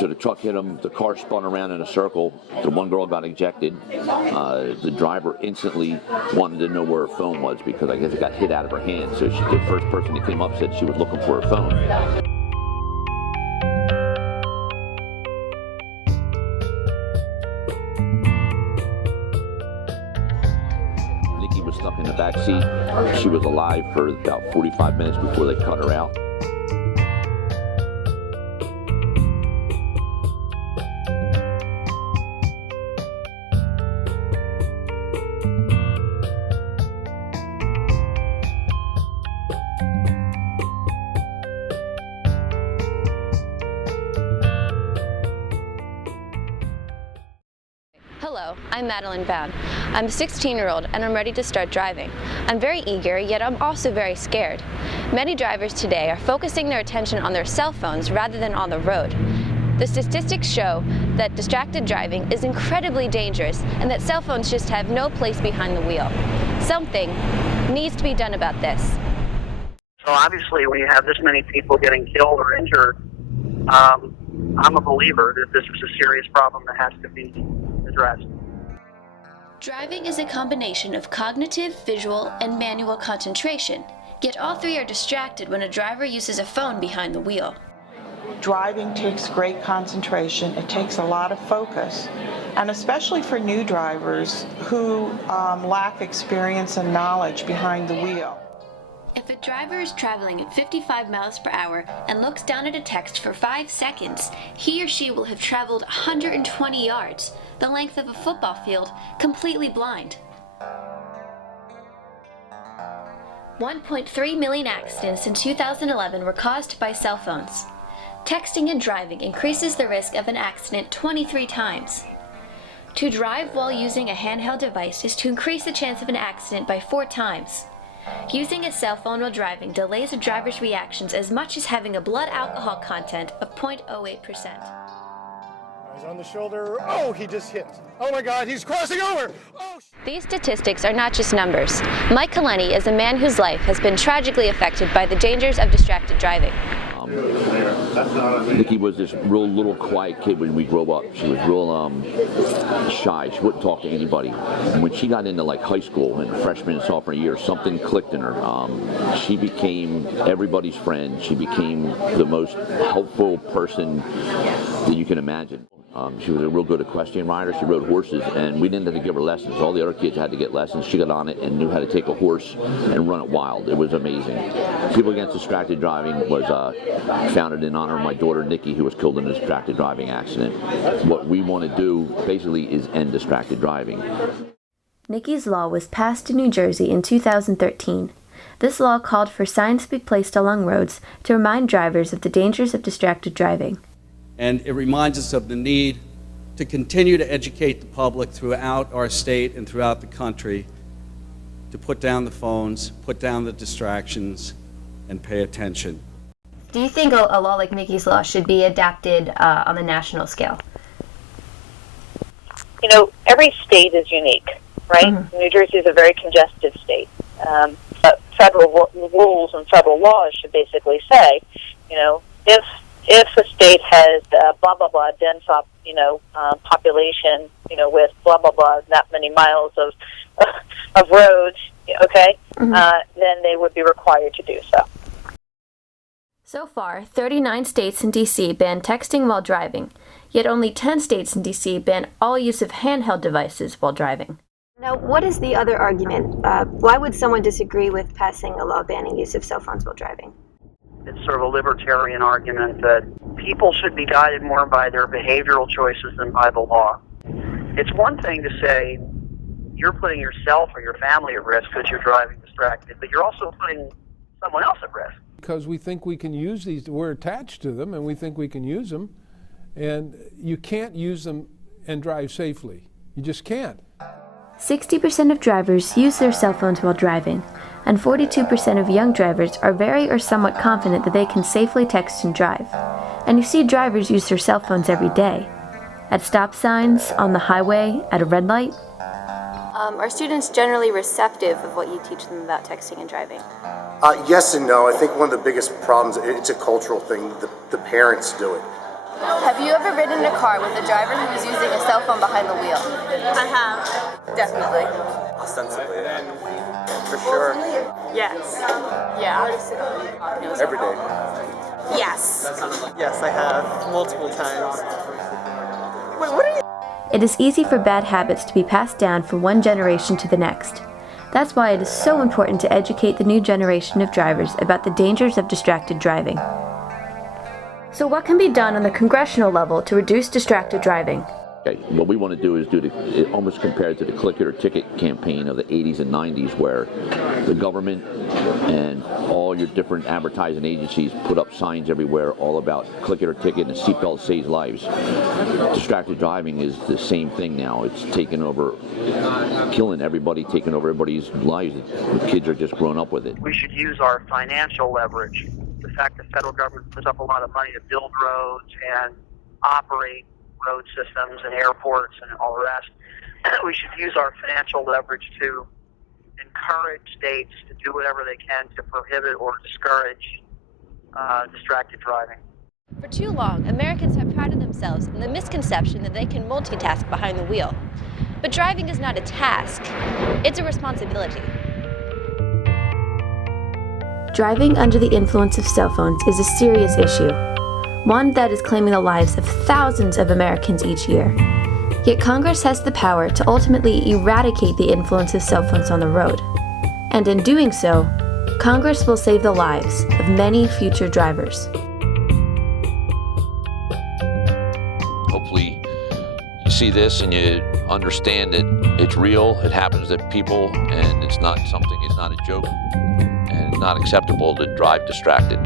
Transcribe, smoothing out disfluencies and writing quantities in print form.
So the truck hit him. The car spun around in a circle. The one girl got ejected. The driver instantly wanted to know where her phone was because I guess it got hit out of her hand. So the first person that came up said she was looking for her phone. Nikki was stuck in the back seat. She was alive for about 45 minutes before they cut her out. Hello, I'm Madeline Bound. I'm a 16-year-old and I'm ready to start driving. I'm very eager, yet I'm also very scared. Many drivers today are focusing their attention on their cell phones rather than on the road. The statistics show that distracted driving is incredibly dangerous and that cell phones just have no place behind the wheel. Something needs to be done about this. So obviously when you have this many people getting killed or injured, I'm a believer that this is a serious problem that has to be addressed. Driving is a combination of cognitive, visual, and manual concentration, yet all three are distracted when a driver uses a phone behind the wheel. Driving takes great concentration. It takes a lot of focus, and especially for new drivers who lack experience and knowledge behind the wheel. If a driver is traveling at 55 miles per hour and looks down at a text for 5 seconds, he or she will have traveled 120 yards, the length of a football field, completely blind. 1.3 million accidents in 2011 were caused by cell phones. Texting and driving increases the risk of an accident 23 times. To drive while using a handheld device is to increase the chance of an accident by 4 times. Using a cell phone while driving delays a driver's reactions as much as having a blood alcohol content of 0.08%. Eyes on the shoulder. Oh, he just hit. Oh my God, he's crossing over. Oh. These statistics are not just numbers. Mike Kaleni is a man whose life has been tragically affected by the dangers of distracted driving. Nikki was this real little quiet kid when we grew up. She was real shy. She wouldn't talk to anybody. And when she got into like high school in freshman and sophomore year, something clicked in her. She became everybody's friend. She became the most helpful person that you can imagine. She was a real good equestrian rider. She rode horses, and we didn't have to give her lessons. All the other kids had to get lessons. She got on it and knew how to take a horse and run it wild. It was amazing. People Against Distracted Driving was founded in honor of my daughter, Nikki, who was killed in a distracted driving accident. What we want to do, basically, is end distracted driving. Nikki's Law was passed in New Jersey in 2013. This law called for signs to be placed along roads to remind drivers of the dangers of distracted driving. And it reminds us of the need to continue to educate the public throughout our state and throughout the country to put down the phones, put down the distractions, and pay attention. Do you think a law like Nikki's Law should be adapted on a national scale? You know, every state is unique, right? Mm-hmm. New Jersey is a very congested state. But federal rules and federal laws should basically say, you know, if a state has blah, blah, blah, dense, population, with blah, blah, blah, that many miles of roads, okay, mm-hmm. Then they would be required to do so. So far, 39 states in D.C. ban texting while driving, yet only 10 states in D.C. ban all use of handheld devices while driving. Now, what is the other argument? Why would someone disagree with passing a law banning use of cell phones while driving? It's sort of a libertarian argument that people should be guided more by their behavioral choices than by the law. It's one thing to say you're putting yourself or your family at risk because you're driving distracted, but you're also putting someone else at risk. Because we think we can use these, we're attached to them and we think we can use them, and you can't use them and drive safely. You just can't. 60% of drivers use their cell phones while driving, and 42% of young drivers are very or somewhat confident that they can safely text and drive. And you see drivers use their cell phones every day. At stop signs, on the highway, at a red light. Are students generally receptive of what you teach them about texting and driving? Yes and no. I think one of the biggest problems, it's a cultural thing. The parents do it. Have you ever ridden in a car with a driver who was using a cell phone behind the wheel? I have. Definitely. Ostensibly, for sure. Yes. Yeah. Every day. Yes. Yes, I have multiple times. Wait, what are you? It is easy for bad habits to be passed down from one generation to the next. That's why it is so important to educate the new generation of drivers about the dangers of distracted driving. So what can be done on the congressional level to reduce distracted driving? Okay, what we want to do is almost compare it to the click it or ticket campaign of the 80s and 90s, where the government and all your different advertising agencies put up signs everywhere all about click it or ticket and seatbelt saves lives. Distracted driving is the same thing now. It's taken over, killing everybody, taking over everybody's lives. The kids are just growing up with it. We should use our financial leverage. The fact that the federal government puts up a lot of money to build roads and operate road systems and airports and all the rest. We should use our financial leverage to encourage states to do whatever they can to prohibit or discourage distracted driving. For too long, Americans have prided themselves in the misconception that they can multitask behind the wheel. But driving is not a task, it's a responsibility. Driving under the influence of cell phones is a serious issue, one that is claiming the lives of thousands of Americans each year. Yet Congress has the power to ultimately eradicate the influence of cell phones on the road. And in doing so, Congress will save the lives of many future drivers. Hopefully you see this and you understand that it's real, it happens to people, and it's not a joke, and it's not acceptable to drive distracted.